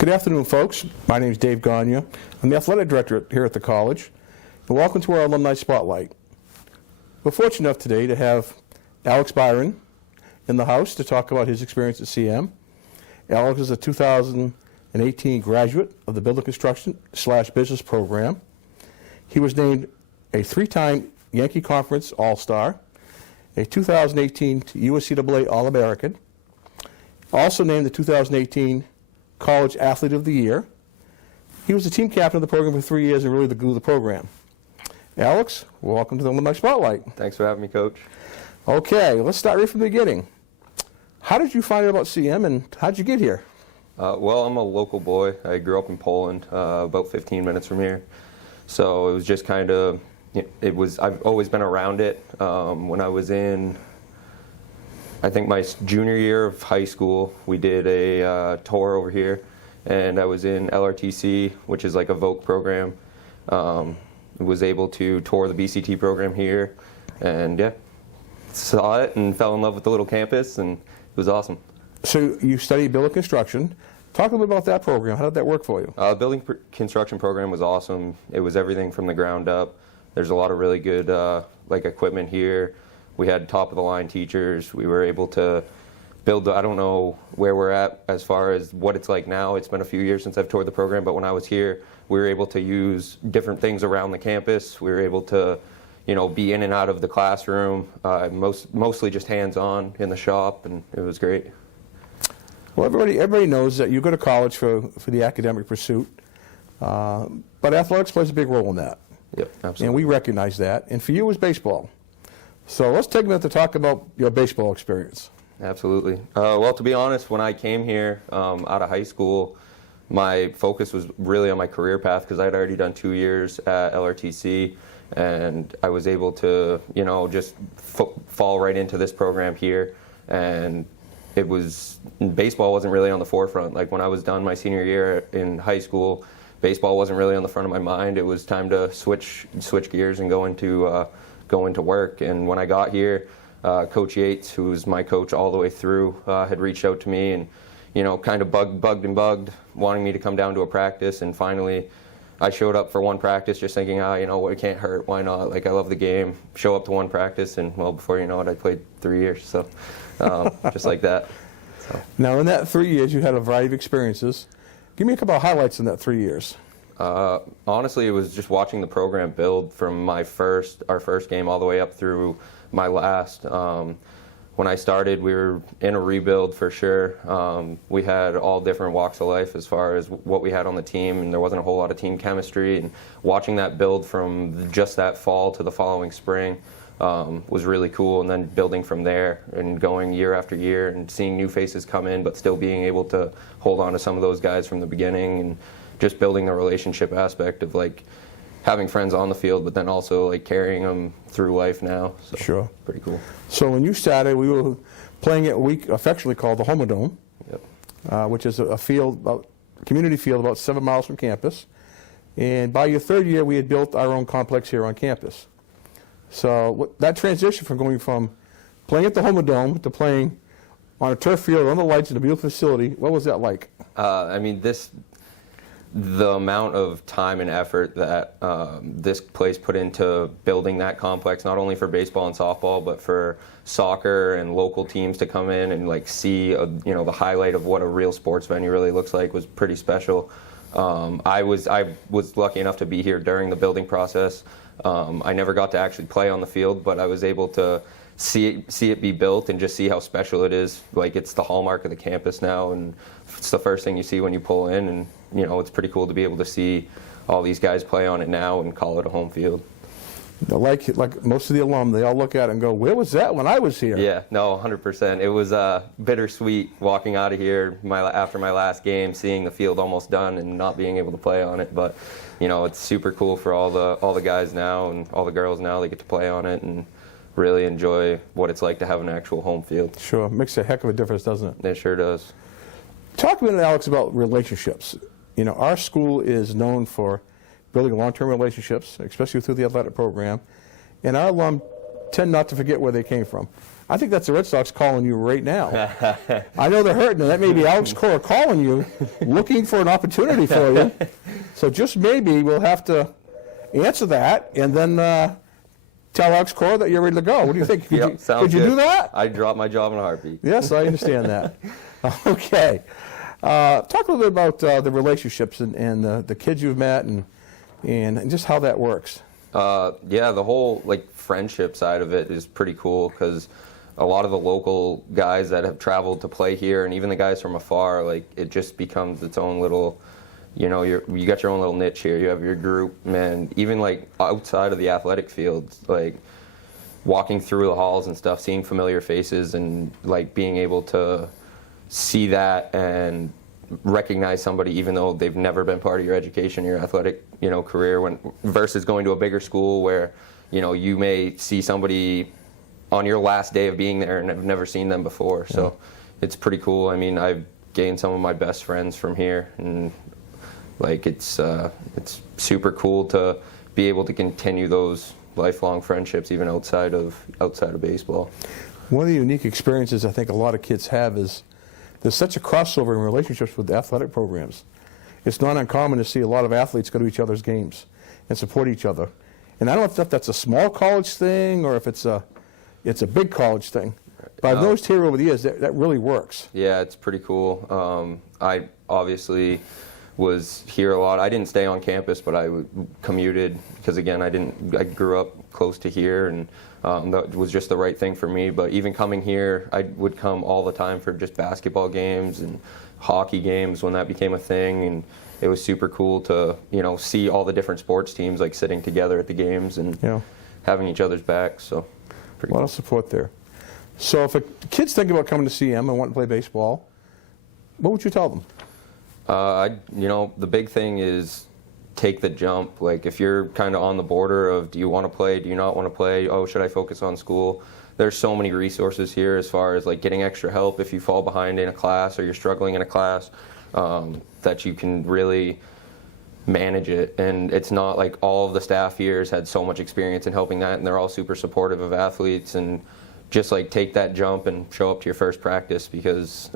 Good afternoon, folks. My name is Dave Gagne. I'm the athletic director here at the college, and welcome to our Alumni Spotlight. We're fortunate enough today to have Alex Biron in the house to talk about his experience at CM. Alex is a 2018 graduate of the Building Construction / Business program. He was named a three-time Yankee Conference All-Star, a 2018 USCAA All-American, also named the 2018 College Athlete of the Year. He was the team captain of the program for 3 years and really the glue of the program. Alex, welcome to the Alumni Spotlight. Thanks for having me, Coach. Okay, let's start right from the beginning. How did you find out about CM and how did you get here? Well, I'm a local boy. I grew up in Poland, about 15 minutes from here. So it was just kind of, I've always been around it. When I was in, I think my junior year of high school, we did a tour over here, and I was in LRTC, which is like a VOC program. Was able to tour the BCT program here, and yeah, saw it and fell in love with the little campus, and it was awesome. So you studied building construction. Talk a little bit about that program. How did that work for you? Building construction program was awesome. It was everything from the ground up. There's a lot of really good like equipment here. We had top-of-the-line teachers. We were able to build I don't know where we're at as far as what it's like now. It's been a few years since I've toured the program, but when I was here, we were able to use different things around the campus. We were able to, be in and out of the classroom, mostly just hands-on in the shop, and it was great. Well, everybody knows that you go to college for the academic pursuit, but athletics plays a big role in that. Yep, absolutely. And we recognize that. And for you, it was baseball. So let's take a minute to talk about your baseball experience. Absolutely. Well, to be honest, when I came here out of high school, my focus was really on my career path because I had already done 2 years at LRTC, and I was able to, just fall right into this program here. And baseball wasn't really on the forefront. Like when I was done my senior year in high school, baseball wasn't really on the front of my mind. It was time to switch gears and go into work. And when I got here, Coach Yates, who was my coach all the way through, had reached out to me and, kind of bugged, wanting me to come down to a practice. And finally, I showed up for one practice just thinking, it can't hurt. Why not? Like, I love the game. Show up to one practice, and, well, before you know it, I played 3 years. So just like that. So. Now, in that 3 years, you had a variety of experiences. Give me a couple of highlights in that 3 years. Honestly, it was just watching the program build from our first game all the way up through my last. When I started, we were in a rebuild for sure. We had all different walks of life as far as what we had on the team, and there wasn't a whole lot of team chemistry. And watching that build from just that fall to the following spring was really cool. And then building from there and going year after year and seeing new faces come in, but still being able to hold on to some of those guys from the beginning, and just building the relationship aspect of like having friends on the field, but then also like carrying them through life now. So, sure. Pretty cool. So when you started, we were playing at we affectionately called the Homodome, yep. Which is a community field about 7 miles from campus. And by your third year, we had built our own complex here on campus. So that transition from going from playing at the Homodome to playing on a turf field on the lights in a beautiful facility, what was that like? The amount of time and effort that this place put into building that complex, not only for baseball and softball, but for soccer and local teams to come in and like see the highlight of what a real sports venue really looks like, was pretty special. I was lucky enough to be here during the building process. I never got to actually play on the field, but I was able to see it be built and just see how special it is. Like, it's the hallmark of the campus now, and it's the first thing you see when you pull in, and it's pretty cool to be able to see all these guys play on it now and call it a home field. Like most of the alum, they all look at it and go, where was that when I was here? Yeah, no, 100%. It was bittersweet walking out of here after my last game, seeing the field almost done and not being able to play on it. But it's super cool for all the guys now and all the girls now. They get to play on it and really enjoy what it's like to have an actual home field. Sure, it makes a heck of a difference, doesn't it? It sure does. Talk a minute, Alex, about relationships. Our school is known for building long-term relationships, especially through the athletic program, and our alum tend not to forget where they came from. I think that's the Red Sox calling you right now. I know they're hurting, and that may be Alex Cora calling you, looking for an opportunity for you. So just maybe we'll have to answer that, and then tell Alex Cora that you're ready to go. What do you think? Could you do that? I'd drop my job in a heartbeat. Yes, I understand that. Okay. Talk a little bit about the relationships and the kids you've met and just how that works. Yeah, the whole like friendship side of it is pretty cool because a lot of the local guys that have traveled to play here, and even the guys from afar, like it just becomes its own little, you know, you got your own little niche here. You have your group, and even like outside of the athletic fields, like walking through the halls and stuff, seeing familiar faces, and like being able to see that and recognize somebody even though they've never been part of your education, your athletic, you know, career, when versus going to a bigger school where, you know, you may see somebody on your last day of being there and have never seen them before. So it's pretty cool. I mean, I've gained some of my best friends from here, and like it's super cool to be able to continue those lifelong friendships even outside of baseball. One of the unique experiences I think a lot of kids have is there's such a crossover in relationships with the athletic programs. It's not uncommon to see a lot of athletes go to each other's games and support each other. And I don't know if that's a small college thing or if it's a big college thing. But I've noticed here over the years that really works. Yeah, it's pretty cool. I obviously was here a lot. I didn't stay on campus, but I commuted because, again, I grew up close to here, and that was just the right thing for me. But even coming here, I would come all the time for just basketball games and hockey games when that became a thing, and it was super cool to, you know, see all the different sports teams like sitting together at the games and having each other's backs. So a lot of support there. So if a kid's thinking about coming to CM and want to play baseball, what would you tell them? You know, the big thing is take the jump. Like if you're kind of on the border of do you want to play, do you not want to play, oh, should I focus on school? There's so many resources here as far as like getting extra help if you fall behind in a class or you're struggling in a class, that you can really manage it. And it's not like all of the staff here has had so much experience in helping that, and they're all super supportive of athletes, and just like take that jump and show up to your first practice because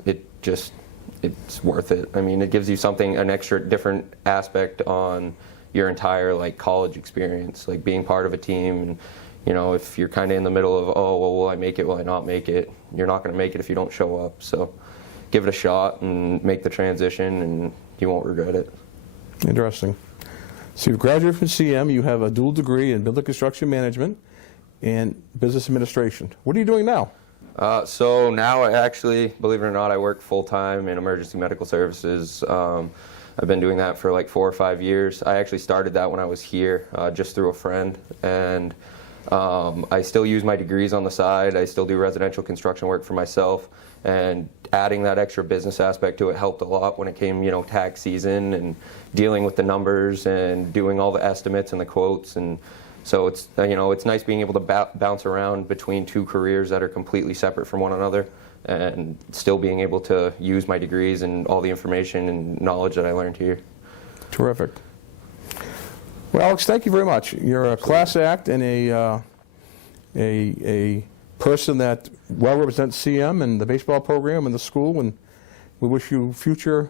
it's worth it. I mean, it gives you something, an extra different aspect on your entire like college experience, like being part of a team. And you know, if you're kind of in the middle of, oh, well, will I make it, will I not make it, you're not going to make it if you don't show up. So give it a shot and make the transition, and you won't regret it. Interesting. So you've graduated from CM, you have a dual degree in building construction management and business administration. What are you doing now? So now I actually, believe it or not, I work full-time in emergency medical services. I've been doing that for like 4 or 5 years. I actually started that when I was here, just through a friend. And I still use my degrees on the side. I still do residential construction work for myself. And adding that extra business aspect to it helped a lot when it came, you know, tax season and dealing with the numbers and doing all the estimates and the quotes. And so it's, you know, it's nice being able to bounce around between two careers that are completely separate from one another, and still being able to use my degrees and all the information and knowledge that I learned here. Terrific. Well, Alex, thank you very much. You're a class act and a person that well represents CM and the baseball program and the school, and we wish you future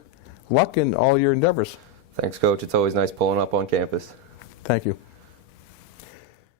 luck in all your endeavors. Thanks, Coach. It's always nice pulling up on campus. Thank you.